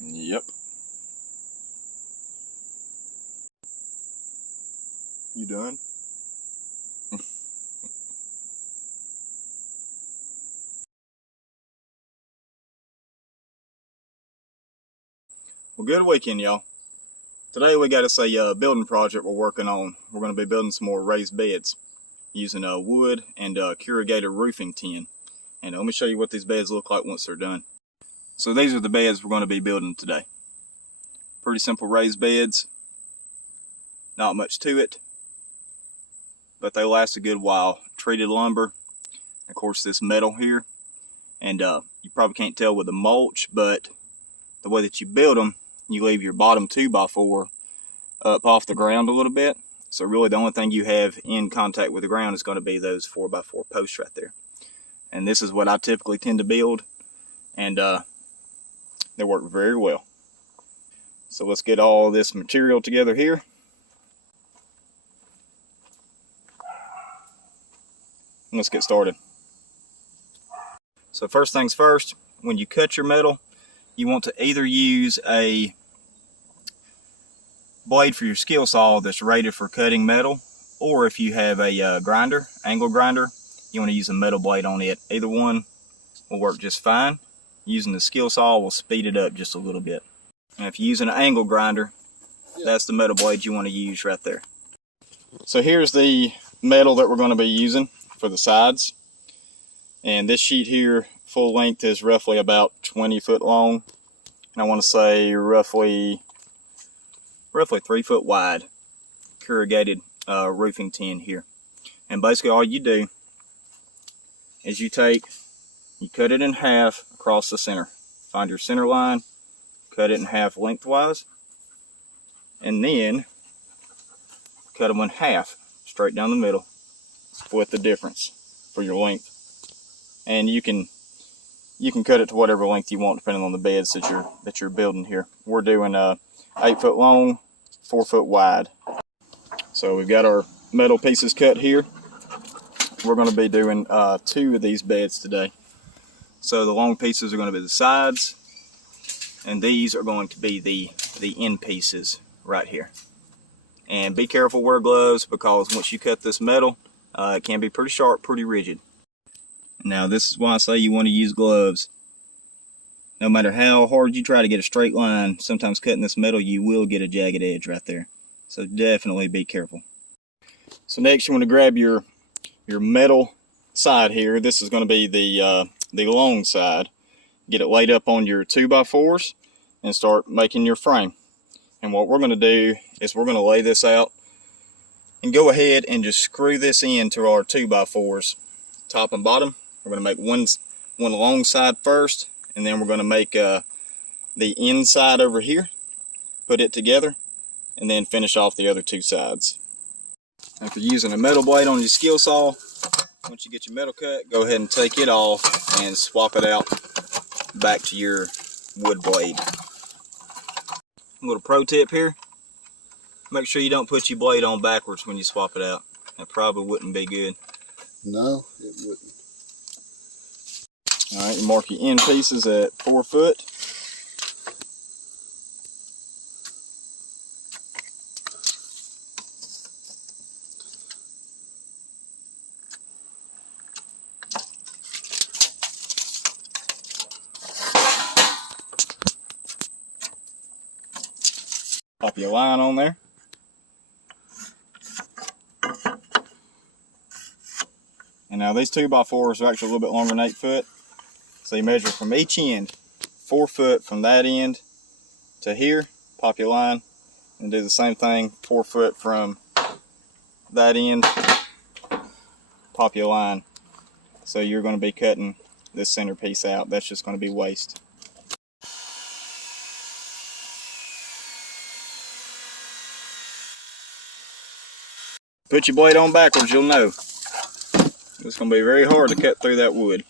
Yep. You done? Well, good weekend, y'all. Today we got us a building project we're working on. We're going to be building some more raised beds using wood and corrugated roofing tin. And let me show you what these beds look like once they're done. So these are the beds we're going to be building today. Pretty simple raised beds. Not much to it, but they last a good while. Treated lumber, of course this metal here. And you probably can't tell with the mulch, but the way that you build them, you leave your bottom 2x4 up off the ground a little bit. So really the only thing you have in contact with the ground is going to be those 4x4 posts right there. And this is what I typically tend to build, and they work very well. So let's get all this material together here. And let's get started. So first things first, when you cut your metal, you want to either use a blade for your skill saw that's rated for cutting metal, or if you have a grinder, angle grinder, you want to use a metal blade on it. Either one will work just fine. Using the skill saw will speed it up just a little bit. And if you're using an angle grinder, that's the metal blade you want to use right there. So here's the metal that we're going to be using for the sides. And this sheet here, full length, is roughly about 20 foot long. And I want to say roughly 3 foot wide, corrugated roofing tin here. And basically all you do is you cut it in half across the center. Find your center line, cut it in half lengthwise, and then cut them in half straight down the middle. Split the difference for your length. And you can cut it to whatever length you want depending on the beds that you're building here. We're doing 8 foot long, 4 foot wide. So we've got our metal pieces cut here. We're going to be doing 2 of these beds today. So the long pieces are going to be the sides, and these are going to be the end pieces right here. And be careful, wear gloves, because once you cut this metal, it can be pretty sharp, pretty rigid. Now this is why I say you want to use gloves. No matter how hard you try to get a straight line, sometimes cutting this metal you will get a jagged edge right there. So definitely be careful. So next you want to grab your metal side here. This is going to be the long side. Get it laid up on your 2x4s and start making your frame. And what we're going to do is we're going to lay this out and go ahead and just screw this into our 2x4s, top and bottom. We're going to make one long side first, and then we're going to make the inside over here, put it together, and then finish off the other 2 sides. If you're using a metal blade on your skill saw, once you get your metal cut, go ahead and take it off and swap it out back to your wood blade. A little pro tip here, make sure you don't put your blade on backwards when you swap it out. That probably wouldn't be good. No, it wouldn't. Alright, you mark your end pieces at 4 foot. Pop your line on there. And now these 2x4s are actually a little bit longer than 8 foot. So you measure from each end, 4 foot from that end to here, pop your line, and do the same thing, 4 foot from that end, pop your line. So you're going to be cutting this center piece out. That's just going to be waste. Put your blade on backwards, you'll know. It's going to be very hard to cut through that wood.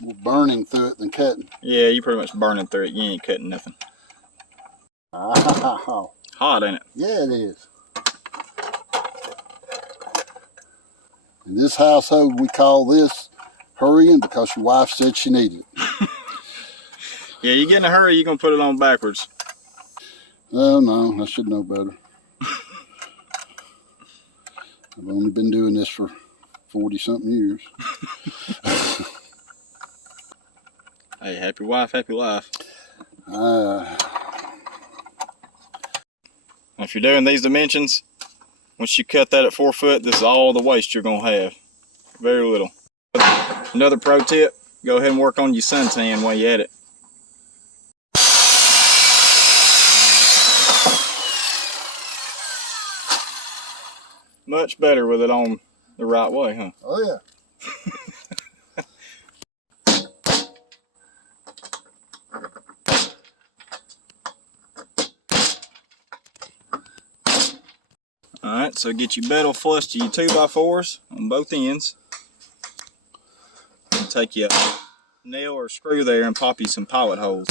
More burning through it than cutting. Yeah, you're pretty much burning through it. You ain't cutting nothing. Oh. Hot, ain't it? Yeah, it is. In this household, we call this hurrying because your wife said she needed it. Yeah, you get in a hurry, you're gonna put it on backwards. Oh no, I should know better. I've only been doing this for 40-something years. Hey, happy wife, happy life. If you're doing these dimensions, once you cut that at 4 foot, this is all the waste you're gonna have. Very little. Another pro tip, go ahead and work on your suntan while you're at it. Much better with it on the right way, huh? Oh yeah. Alright, so get your metal flush to your 2x4s on both ends. And take your nail or screw there and pop you some pilot holes.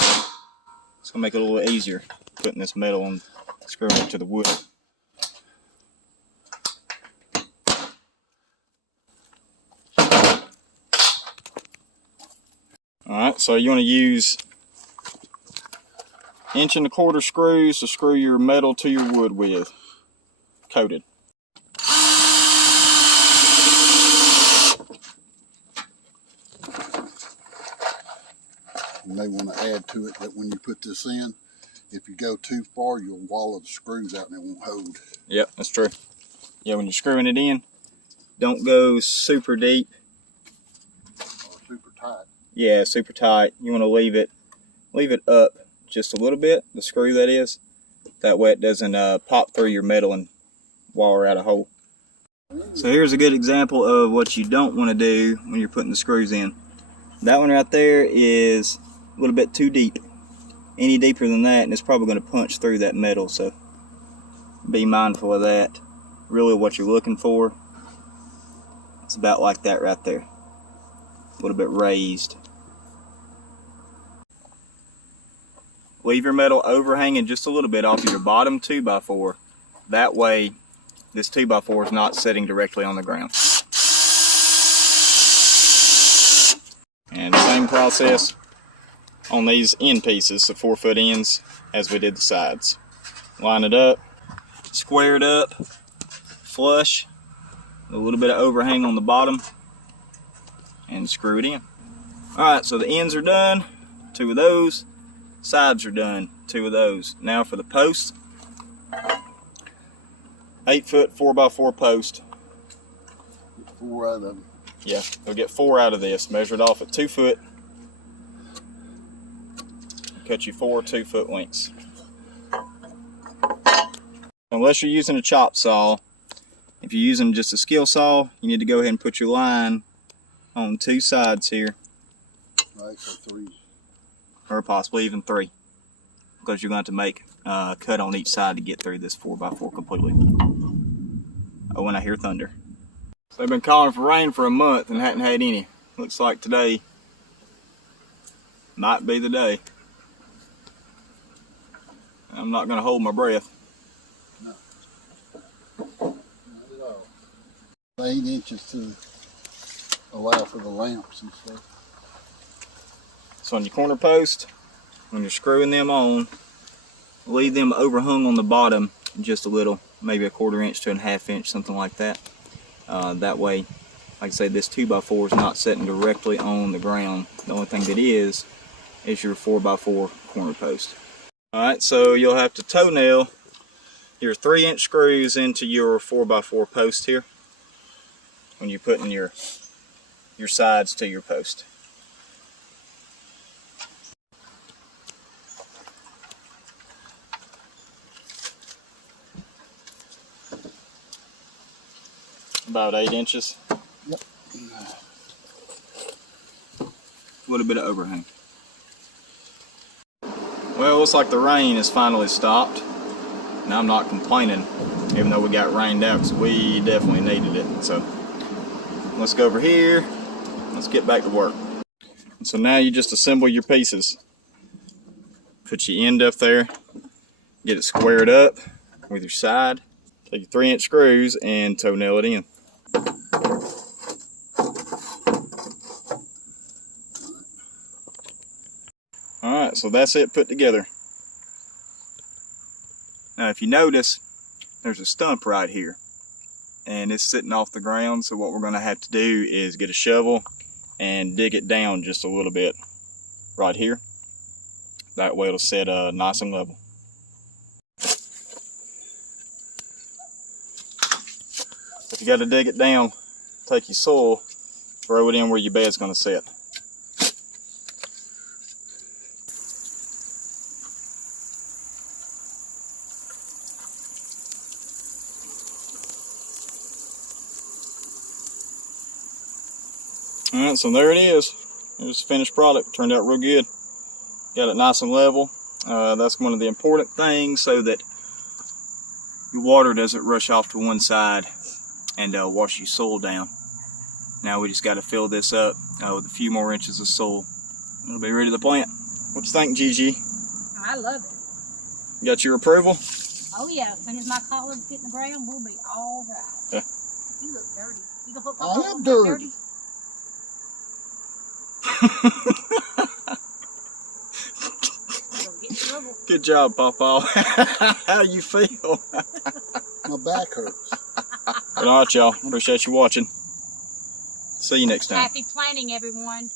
It's going to make it a little easier putting this metal and screwing it to the wood. Alright, so you want to use 1 1/4" screws to screw your metal to your wood with, coated. You may want to add to it that when you put this in, if you go too far, you'll wallow the screws out and it won't hold. Yep, that's true. Yeah, when you're screwing it in, don't go super deep. Or super tight. Yeah, super tight. You want to leave it up just a little bit, the screw that is. That way it doesn't pop through your metal and wire out a hole. So here's a good example of what you don't want to do when you're putting the screws in. That one right there is a little bit too deep. Any deeper than that and it's probably going to punch through that metal, so be mindful of that. Really what you're looking for, it's about like that right there. A little bit raised. Leave your metal overhanging just a little bit off of your bottom 2x4. That way this 2x4 is not sitting directly on the ground. And same process on these end pieces, the 4 foot ends, as we did the sides. Line it up, square it up, flush, a little bit of overhang on the bottom, and screw it in. Alright, so the ends are done, 2 of those. Sides are done, 2 of those. Now for the post. 8 foot 4x4 post. 4 out of them. Yeah, we'll get 4 out of this. Measure it off at 2 foot. Cut you 4 2 foot lengths. Unless you're using a chop saw, if you're using just a skill saw, you need to go ahead and put your line on 2 sides here. Right, so 3. Or possibly even 3. Because you're going to make a cut on each side to get through this 4x4 completely. Oh, and I hear thunder. So they've been calling for rain for a month and hadn't had any. Looks like today might be the day. I'm not going to hold my breath. No. Not at all. 8 inches to allow for the lamps and stuff. So on your corner post, when you're screwing them on, leave them overhung on the bottom just a little, maybe a 1/4 inch to a 1/2 inch, something like that. That way, like I say, this 2x4 is not sitting directly on the ground. The only thing that is your 4x4 corner post. Alright, so you'll have to toenail your 3-inch screws into your 4x4 post here when you're putting your sides to your post. About 8 inches. Yep. A little bit of overhang. Well, it looks like the rain has finally stopped. Now I'm not complaining, even though we got rained out, because we definitely needed it. So let's go over here. Let's get back to work. And so now you just assemble your pieces. Put your end up there. Get it squared up with your side. Take your 3-inch screws and toenail it in. Alright, so that's it put together. Now if you notice, there's a stump right here. And it's sitting off the ground, so what we're going to have to do is get a shovel and dig it down just a little bit right here. That way it'll set nice and level. If you got to dig it down, take your soil, throw it in where your bed's going to sit. Alright, so there it is. There's the finished product. Turned out real good. Got it nice and level. That's one of the important things so that your water doesn't rush off to one side and wash your soil down. Now we just got to fill this up with a few more inches of soil. It'll be ready to plant. What you think, Gigi? I love it. You got your approval? Oh yeah, as soon as my collards get in the ground, we'll be all right. Yeah. You look dirty. You gonna put my I collar am on dirty. You're gonna get in trouble. Good job, Papa. How you feel? My back hurts. Alright, y'all. Appreciate you watching. See you next time. Happy planting, everyone.